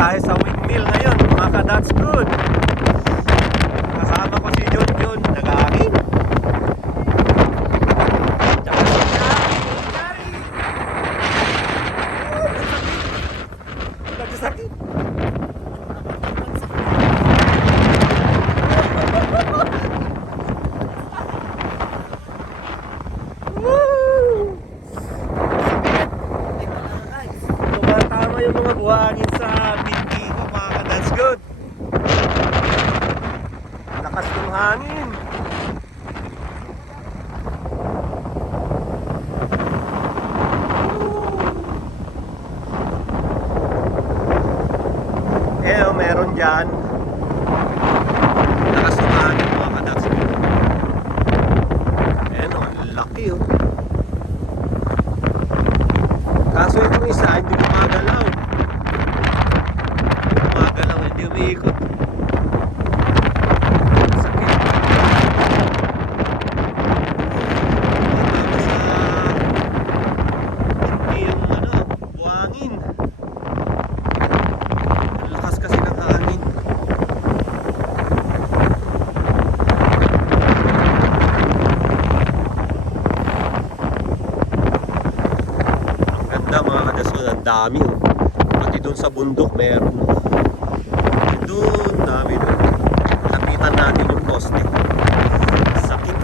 tayo sa windmill ngayon, mga ka-That's Good. Kasama ko si John, nag-aangin. Tsaka si Chari. Nagsasakit. Tumatama yung mga buhangin sa binti ko, mga ka-That's Good. Lakas ng hangin. Meron dyan. Lakas ng hangin, mga ka-That's Good. Ang laki oh. Kaso itong isa, hindi gumagalaw. Hindi umiikot. Sakit. Hindi yung buhangin. Ang lakas kasi ng hangin. Ang ganda, mga ka-That's Good, ang dami oh. Pati doon sa bundok meron. Doon, dami doon. Lapitan natin yung poste. Sakit.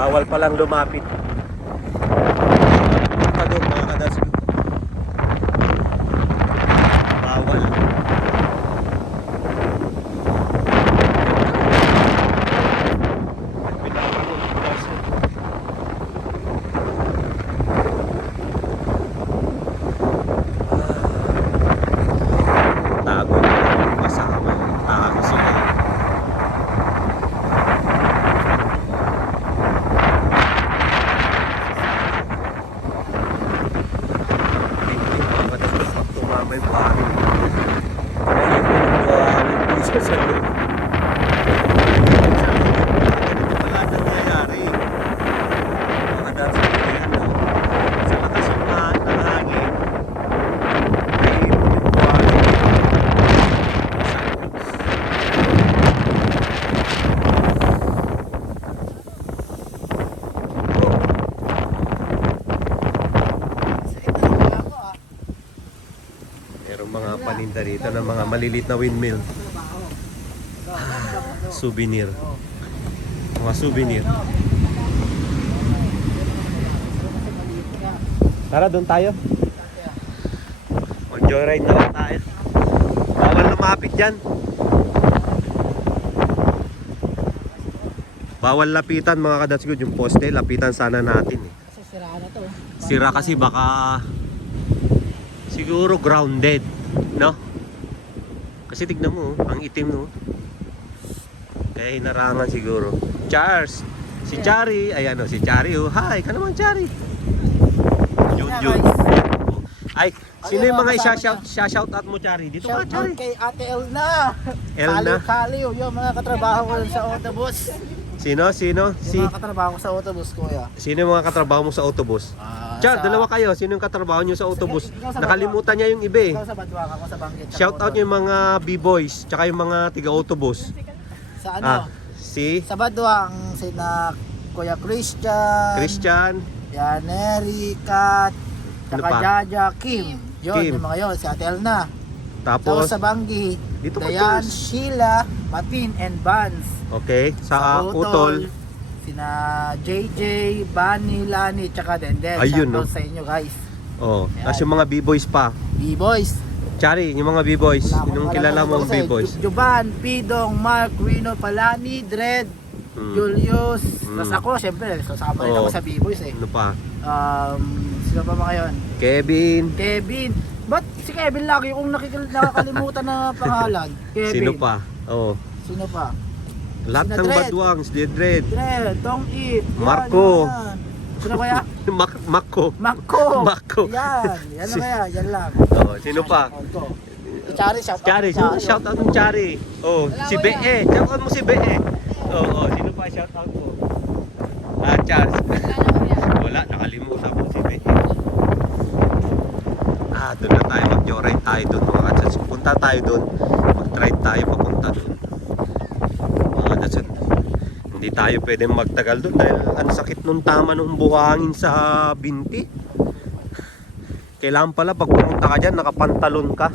Bawal palang lumapit. Ito doon, mga ka-That's Good. Bawal. Tago na kasama. Tago sila. May buhangin. Buhangin isa sa loob. Wala nang nangyayari. Mga That's Good yan. Sa lakas ng hangin, may buhangin. Mga paninda rito ng mga malilit na windmill. Souvenir. Mga souvenir. Tara, doon tayo. Mag-joyride na lang tayo. Bawal lumapit dyan. Bawal lapitan, mga ka-That's Good. Yung poste, lapitan sana natin eh. Kasi sira na to. Sira kasi baka siguro grounded, no? Kasi tignan mo, ang itim no. Kaya hinarangan siguro. Cheers! Si Chari, ayan o, si Chari oh. Hi, ka naman Chari. Yun. Ay, sino yung mga isa-shout out mo Chari? Dito ka Chari. Shout out kay Ate Elna. Elna? Kaliw, yung mga katrabaho ko sa autobus. Sino? Yung mga katrabaho ko sa autobus, kuya. Sino yung mga katrabaho mo sa autobus? Char, dalawa kayo. Sino yung katrabaho nyo sa autobus? Nakalimutan niya yung iba eh. Ikaw sa Badwaka, ako sa Banggit. Shout out yung mga B-boys, tsaka yung mga tiga-autobus. Sa ano? Si Sa Badwang, sina Kuya Christian. Christian, Yan, Neri, Kat, Ano tsaka pa? Jaja, Kim. Yun, Kim. yung mga yun, si Ate Elna. Tapos, Tapos sa Banggi, dito ka, Dayan, Charles. Sheila, Matin, and Vance. Okay, sa Utol. Sina JJ, Bunny, Lani, tsaka Denden. Ayun, Shoutout no? sa inyo guys. Oh, Ayan. tapos yung mga B-boys pa. B-Boys. Chari, yung mga B-boys. Wala akong Yung alam kilala kung mong ano kasi. B-boys. Juban, Pidong, Mark, Rino, Palani, Dred, Hmm. Julius. Mm. Tapos ako, syempre, kasama rin Oo. ako sa B-Boys eh. Ano pa? Sino pa mga yun? Kevin. Kevin. Ba't si Kevin lagi kung nakakalimutan na pangalan? Kevin. Sino pa? Oh, Sino pa? lahat Sina ng Dred. badwangs, Dred. Dred, Tong Ip. Yan, Marco. yan. Sino kaya? Mako. Marco. Marco. Yan. Yan na kaya. Yan lang. Oh, sino pa? Si Chari, shout out. Chari, shout out ng Chari. Oh, si Be. Shout out mo si Be. Oh, sino pa shout out mo? Charles. Wala, nakalimutan ko si Be. Doon na tayo, mag-joyride tayo doon mga katsats. Punta tayo doon, mag-ride tayo papunta doon. Mga katsats, hindi tayo pwedeng magtagal doon dahil ang sakit nung tama nung buhangin sa binti. Kailangan pala pag pumunta ka dyan, nakapantalon ka.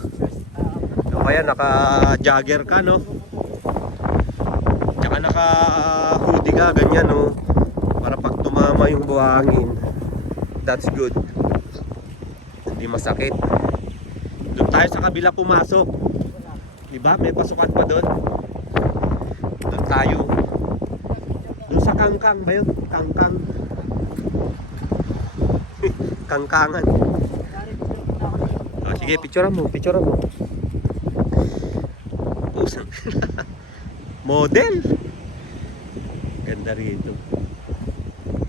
O kaya naka-jogger ka, no? Tsaka naka-hoodie ka, ganyan, no? Para pag tumama yung buhangin, that's good. Hindi masakit. Doon tayo sa kabila pumasok. Diba? May pasukan pa doon. Doon tayo. Doon sa Kangkang ba yun? Kangkang. Kangkangan. Oh, sige, picturean mo. Pusang. Model. Ganda rito.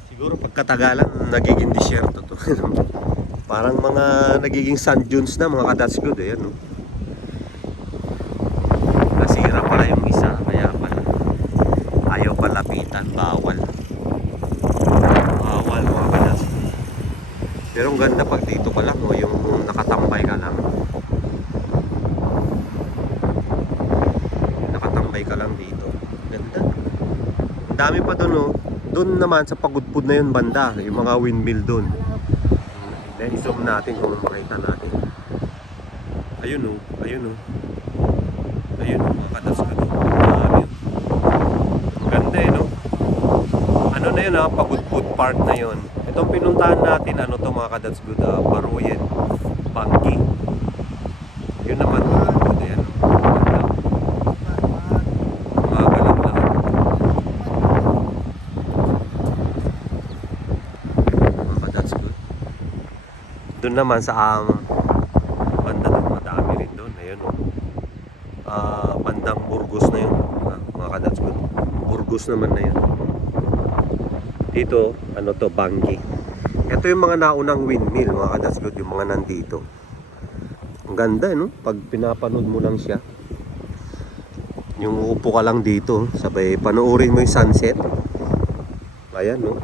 Siguro pagkatagalan nagiging disyerto to. Parang mga nagiging sand dunes na mga ka-that's good. Ayan, no? Nasira pala yung isa. Kaya pala ayaw palapitan. Bawal mga ka-that's good. Pero ang ganda pag dito ka lang, yung nakatambay ka lang. Nakatambay ka lang dito. Ganda. Ang dami pa doon, no? Doon naman sa pagudpud na yun banda, yung mga windmill doon. Then i-zoom natin kung makita natin. Ayun, no? Ayun, mga katas ka doon. Ang ganda, no? Ano na yun, ha? Pagudpud Park na yun. Itong pinuntahan natin, ano to mga kadats good, Baruyen, Banggi. Yun naman, Pagudpud, ayan. Umaga lang lahat. Mga kadats good. Doon naman sa banda doon, madami rin doon. Ayun, bandang Burgos na yun, mga kadats good. Burgos naman na yun. Dito, ano to, Banggi. Ito yung mga naunang windmill, mga kadats good, yung mga nandito. Ang ganda, no? Pag pinapanood mo lang siya. Yung uupo ka lang dito, sabay panoorin mo yung sunset. Ayan, no?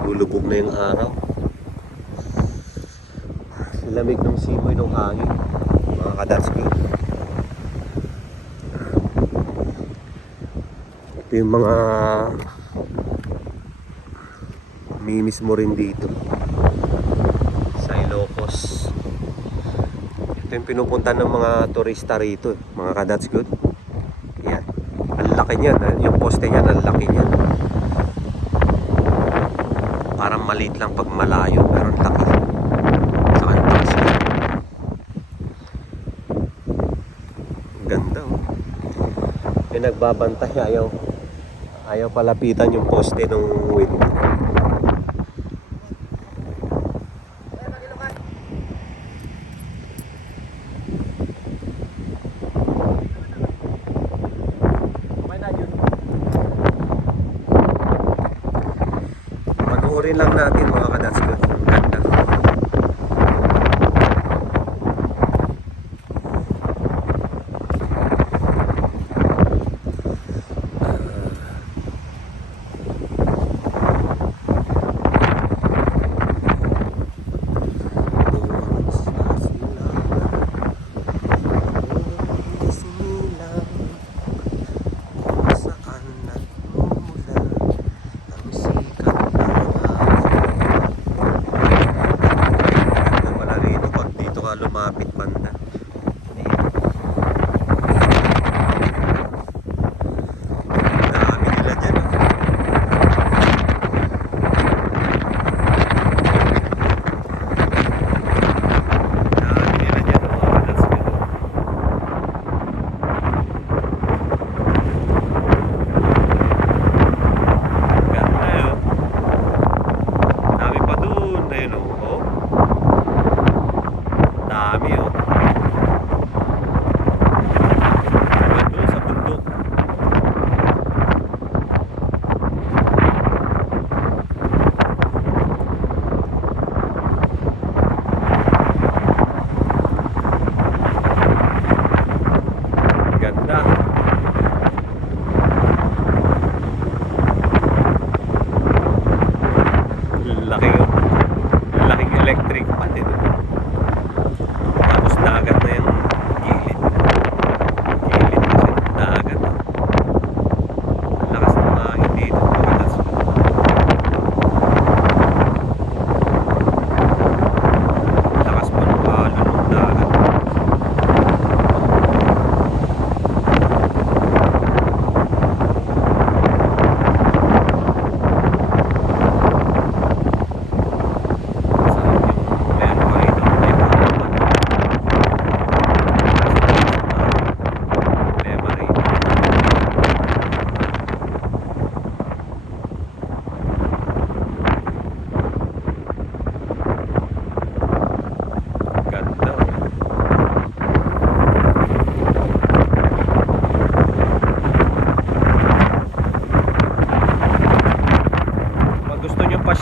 Lulubog na yung araw. Lamig ng simoy ng hangin, mga kadats good. Ito yung mga mimis mo rin dito sa Ilocos. Ito yung pinupunta ng mga turista rito, mga kadats good. Yan, ang laki niyan, yung poste niyan, ang laki niyan. Parang maliit lang pag malayo, pero ang laki sa antas. Ganda, oh. May nagbabantay, ayaw palapitan yung poste ng window. Panoorin lang natin mga kadats good. Ganda.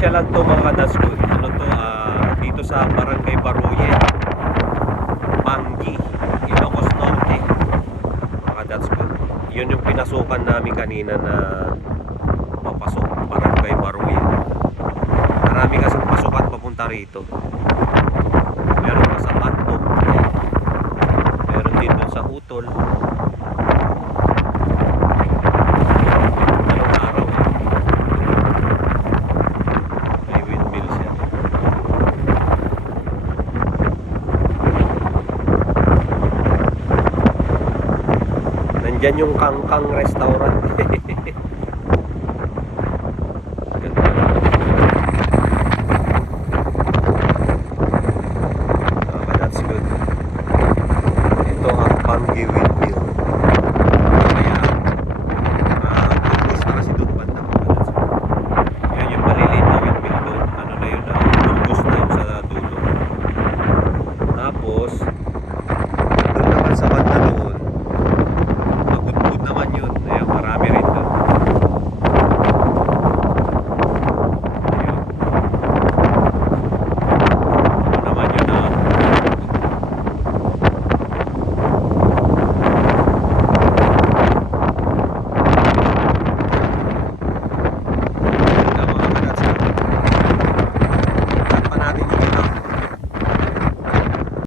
pasyalan to mga ka-Datskud. Ano to, dito sa Barangay Baruye, Bangi, Ilocos Norte, mga ka-Datskud. Yun yung pinasukan namin kanina na papasok, Barangay Baruye. Marami kasing pasukan papunta rito. Meron pa sa Pato, meron din dun sa Utol. Anong araw? May windmills yan. Nandyan yung Kangkang Restaurant.